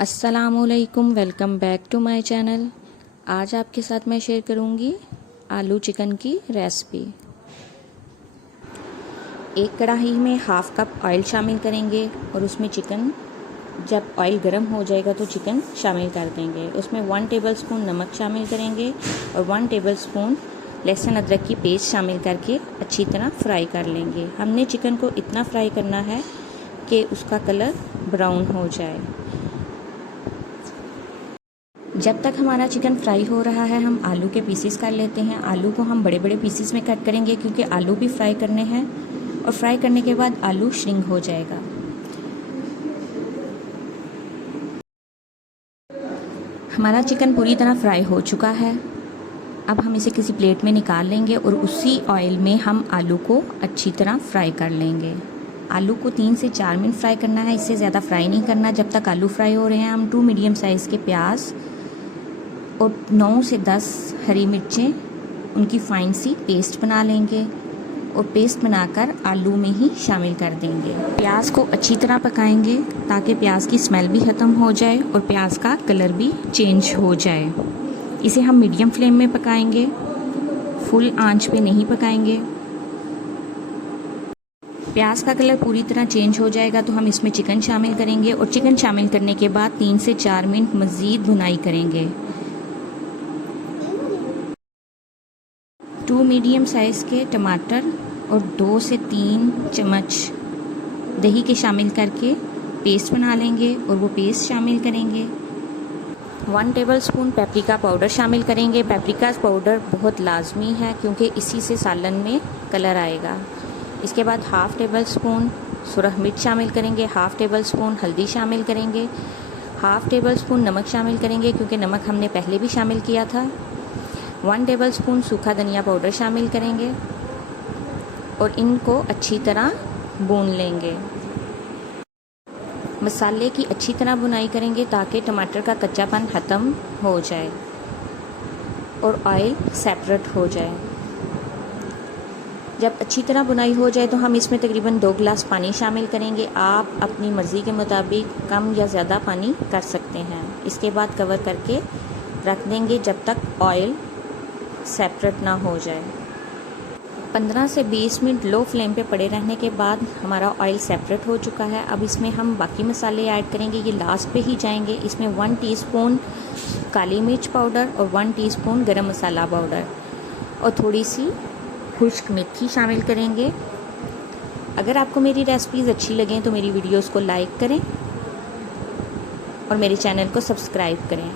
अस्सलामुअलैकुम, welcome back to my channel. आज आपके साथ मैं शेयर करूंगी आलू चिकन की रेसिपी। एक कढ़ाई में हाफ कप ऑयल शामिल करेंगे और उसमें चिकन, जब ऑयल गर्म हो जाएगा तो चिकन शामिल कर देंगे। उसमें 1 टेबलस्पून नमक शामिल करेंगे और 1 टेबलस्पून लहसुन अदरक की पेस्ट शामिल करके अच्छी तरह फ्राई कर लेंगे। हमने चिकन को इतना फ्राई करना है कि उसका कलर ब्राउन हो जाए। जब तक हमारा चिकन फ्राई हो रहा है हम आलू के पीसेस कर लेते हैं। आलू को हम बड़े बड़े पीसेस में कट करेंगे क्योंकि आलू भी फ्राई करने हैं और फ्राई करने के बाद आलू श्रिंक हो जाएगा। हमारा चिकन पूरी तरह फ्राई हो चुका है। अब हम इसे किसी प्लेट में निकाल लेंगे और उसी ऑयल में हम आलू को अच्छी तरह फ्राई कर लेंगे। आलू को 3 से 4 मिनट फ्राई करना है, इससे ज़्यादा फ्राई नहीं करना। जब तक आलू फ्राई हो रहे हैं हम 2 मीडियम साइज़ के प्याज और 9 से 10 हरी मिर्चें, उनकी फाइन सी पेस्ट बना लेंगे और पेस्ट बनाकर आलू में ही शामिल कर देंगे। प्याज को अच्छी तरह पकाएंगे ताकि प्याज की स्मेल भी ख़त्म हो जाए और प्याज का कलर भी चेंज हो जाए। इसे हम मीडियम फ्लेम में पकाएंगे, फुल आंच पे नहीं पकाएंगे। प्याज का कलर पूरी तरह चेंज हो जाएगा तो हम इसमें चिकन शामिल करेंगे और चिकन शामिल करने के बाद 3 से 4 मिनट मज़ीद भुनाई करेंगे। 2 मीडियम साइज़ के टमाटर और 2 से 3 चम्मच दही के शामिल करके पेस्ट बना लेंगे और वो पेस्ट शामिल करेंगे। 1 टेबलस्पून पेपरिका पाउडर शामिल करेंगे। पेपरिका पाउडर बहुत लाजमी है क्योंकि इसी से सालन में कलर आएगा। इसके बाद हाफ़ टेबलस्पून सुरख मिर्च शामिल करेंगे, हाफ़ टेबलस्पून हल्दी शामिल करेंगे, हाफ़ टेबलस्पून नमक शामिल करेंगे क्योंकि नमक हमने पहले भी शामिल किया था। 1 टेबलस्पून सूखा धनिया पाउडर शामिल करेंगे और इनको अच्छी तरह भून लेंगे। मसाले की अच्छी तरह भुनाई करेंगे ताकि टमाटर का कच्चापन ख़त्म हो जाए और ऑयल सेपरेट हो जाए। जब अच्छी तरह बुनाई हो जाए तो हम इसमें तकरीबन 2 गिलास पानी शामिल करेंगे। आप अपनी मर्ज़ी के मुताबिक कम या ज़्यादा पानी कर सकते हैं। इसके बाद कवर करके रख देंगे जब तक ऑयल सेपरेट ना हो जाए। 15 से 20 मिनट लो फ्लेम पे पड़े रहने के बाद हमारा ऑयल सेपरेट हो चुका है। अब इसमें हम बाकी मसाले ऐड करेंगे, ये लास्ट पे ही जाएंगे। इसमें 1 टीस्पून काली मिर्च पाउडर और 1 टीस्पून गरम मसाला पाउडर और थोड़ी सी खुश्क मेथी शामिल करेंगे। अगर आपको मेरी रेसिपीज़ अच्छी लगें तो मेरी वीडियोस को लाइक करें और मेरे चैनल को सब्सक्राइब करें।